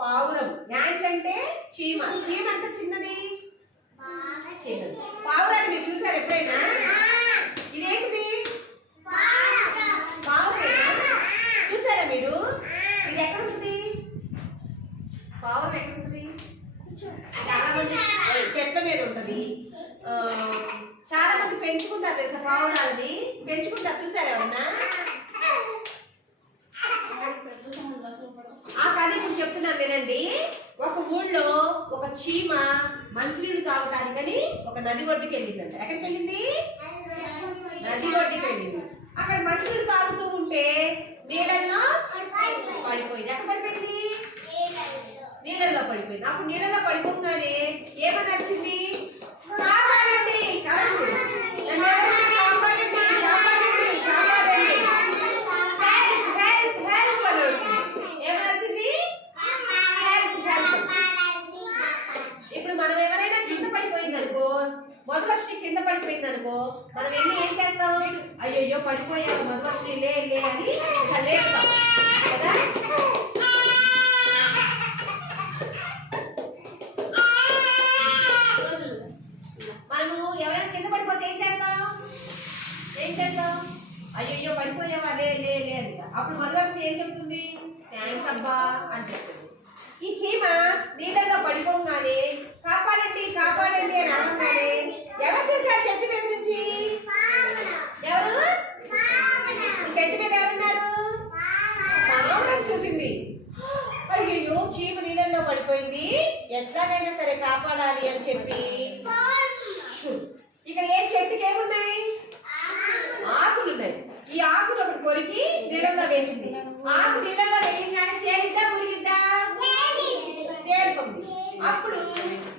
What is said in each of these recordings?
పావురం, యాంట్ అంటే చీమ. చీమ ఎంత చిన్నది, చిన్నది. పావురాన్ని మీరు చూసారు ఎప్పుడైనా? ఇదేంటిది, పావురం చూసారా మీరు? ఇది ఎక్కడ ఉంటుంది, పావురం ఎక్కడ ఉంటుంది? చాలా మంది చెట్ల మీద ఉంటుంది. చాలా మంది పెంచుకుంటారు తెలుసా పావురాలని, పెంచుకుంటారు. చూసారు ఎవరన్నా? ఆ కథ ఇప్పుడు చెప్తున్నాను వినండి. ఒక ఊళ్ళో ఒక చీమ మంచినీళ్ళు తాగటానికని ఒక నది ఒడ్డుకి వెళ్ళిందంట. ఎక్కడికి వెళ్ళింది? నది ఒడ్డుకి వెళ్ళింది. అక్కడ మంచినీళ్ళు తాగుతూ ఉంటే నీళ్ళల్లో పడిపోయింది. ఎక్కడ పడిపోయింది? నీళ్ళల్లో పడిపోయింది. అప్పుడు నీళ్ళలో పడిపోగానే ఏమని వచ్చింది? కాపాడండి, ఇప్పుడు మనం ఎవరైనా కింద పడిపోయింది అనుకో, మధువర్షి కింద పడిపోయింది అనుకో, మనం వెళ్ళి ఏం చేస్తాం? అయ్యో పడిపోయావు మధువర్షి, లే లే అని లేపుతాం కదా. మనము ఎవరైనా కింద పడిపోతే ఏం చేస్తాం? అయ్యో పడిపోయావా, లే లే లే అని. అప్పుడు మధువర్షి ఏం చెప్తుంది? థ్యాంక్స్ అబ్బా అని చెప్తుంది. ఈ చీమ నీళ్ళలో పడిపోగానే కాపాడండి కాపాడండి అని అనగానే ఎవరు చూసారు చెట్టు మీద నుంచి? ఎవరు? చెట్టు మీద ఎవరున్నారు? పావురం చూసింది. అయ్యో చీమ నీళ్ళల్లో పడిపోయింది, ఎట్లాగైనా సరే కాపాడాలి అని చెప్పి ఇక్కడ ఏ చెట్టుకి ఏమున్నాయి? ఆకులు ఉన్నాయి. ఈ ఆకులు ఒకటి కొరికి నీళ్ళల్లో వేసింది. ఆకు నీళ్ళల్లో వేయగానే తేలిద్దా మురిగిద్దా? తేలుతుంది. అప్పుడు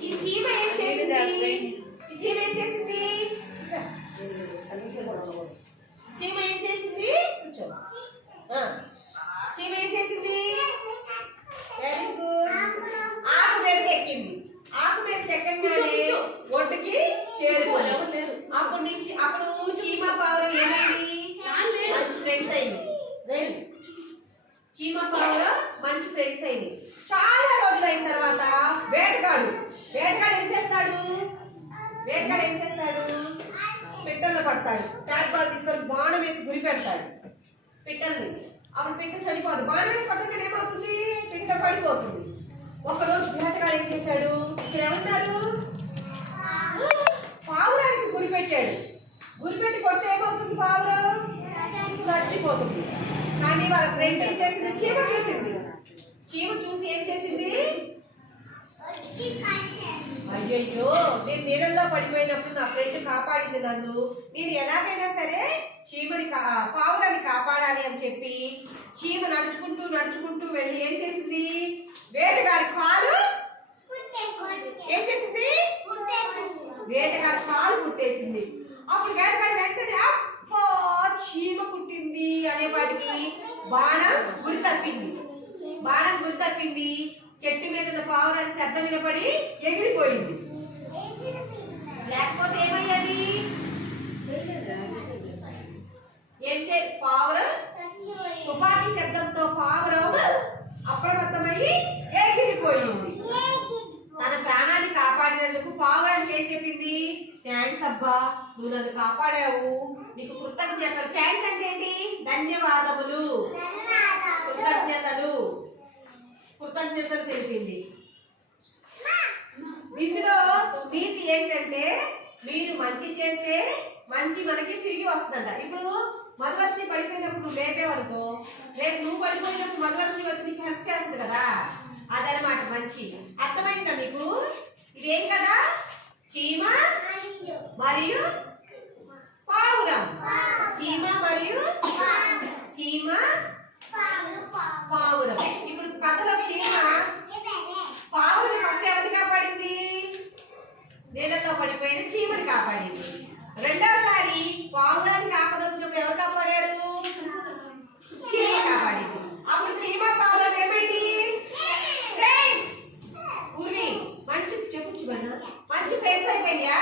ఈ చీమ ఏం చేసింది? చీమ ఏం చేసింది? చీమ ఏం చేసింది? చీమ ఏం చేసింది? Very good. ఆకు మీదకి ఎక్కింది. ఆకు మీదకి ఎక్కగానే ఒడ్డుకి చేరుకోలేదు. అప్పుడు చీమ పావురం ఏమైంది? మంచి ఫ్రెండ్స్ అయింది. చీమ పావురం మంచి ఫ్రెండ్స్ అయింది. చాలా రోజులు అయిన తర్వాత వేటగాడు ఏం చేస్తాడు? పిట్టలను పడతాడు. చాట్ బాల్ తీసుకొని బాణం వేసి గురి పెడతాడు పిట్టల్ని. అప్పుడు పిట్ట చనిపోదు. బాణం వేసి కొట్టగానే ఏమవుతుంది? పిట్ట పడిపోతుంది. ఒకరోజు వేటగాడు ఏం చేశాడు? ఇక్కడ ఏమన్నారు? పావురానికి గురిపెట్టాడు. గురిపెట్టి కొడితే ఏమవుతుంది? పావురం చచ్చిపోతుంది. కానీ వాళ్ళ ఫ్రెండ్ ఏం చేసింది? చీమ చూసింది. చీమ చూసి ఏం చేసింది? అయ్యయ్యో నేను నీళ్ళల్లో పడిపోయినప్పుడు నా ఫ్రెండ్ కాపాడింది నన్ను, నేను ఎలాగైనా సరే చీమని పావురాన్ని కాపాడాలి అని చెప్పి చీమ నడుచుకుంటూ వెళ్ళి ఏం చేసింది? వేటగాడి కాలు ఏం చేసింది? వేటగాడి కాలు కుట్టేసింది. అప్పుడు వేటగాడి వెంటనే అబ్బో చీమ కుట్టింది అనేపాటికి బాణం గురి తప్పింది. చెట్టు మీద ఉన్న పావురానికి శబ్దం వినపడి ఎగిరిపోయింది. లేకపోతే ఏమయ్యేది? పావురం తుపాకీ శబ్దంతో పావురం అప్రమత్తమయ్యి ఎగిరిపోయింది. తన ప్రాణాన్ని కాపాడినందుకు పావురానికి ఏం చెప్పింది? థ్యాంక్స్ అబ్బా, నువ్వు నన్ను కాపాడావు, నీకు కృతజ్ఞతలు. థ్యాంక్స్ అంటే ఏంటి? ధన్యవాదములు, కృతజ్ఞతలు తెలిపింది. ఇందులో నీతి ఏంటంటే మీరు మంచి చేస్తే మంచి మనకి తిరిగి వస్తుందంట. ఇప్పుడు మధువర్షిని పడిపోయినప్పుడు నువ్వు లేపేవనుకో, రేపు నువ్వు పడిపోయినప్పుడు మధువర్షిని వచ్చి నీకు హెల్ప్ చేస్తుంది కదా, అదనమాట మంచి. అర్థమైందా మీకు? ఇదేం కదా? చీమ మరియు పావురం. చీమ మరియు పావురం. ఇప్పుడు కథలో చీమ పావురం ఫస్ట్ ఎవరిని కాపాడింది? నీళ్ళల్లో పడిపోయిన చీమని కాపాడింది. రెండోసారి పావురానికి ఆపద వచ్చినప్పుడు ఎవరు కాపాడారు? చీమ కాపాడింది. అప్పుడు చీమ పావురం ఏమైంది? ఫ్రెండ్స్. పూర్వి మంచి చెప్పు, మంచి ఫ్రెండ్స్ అయిపోయినాయా?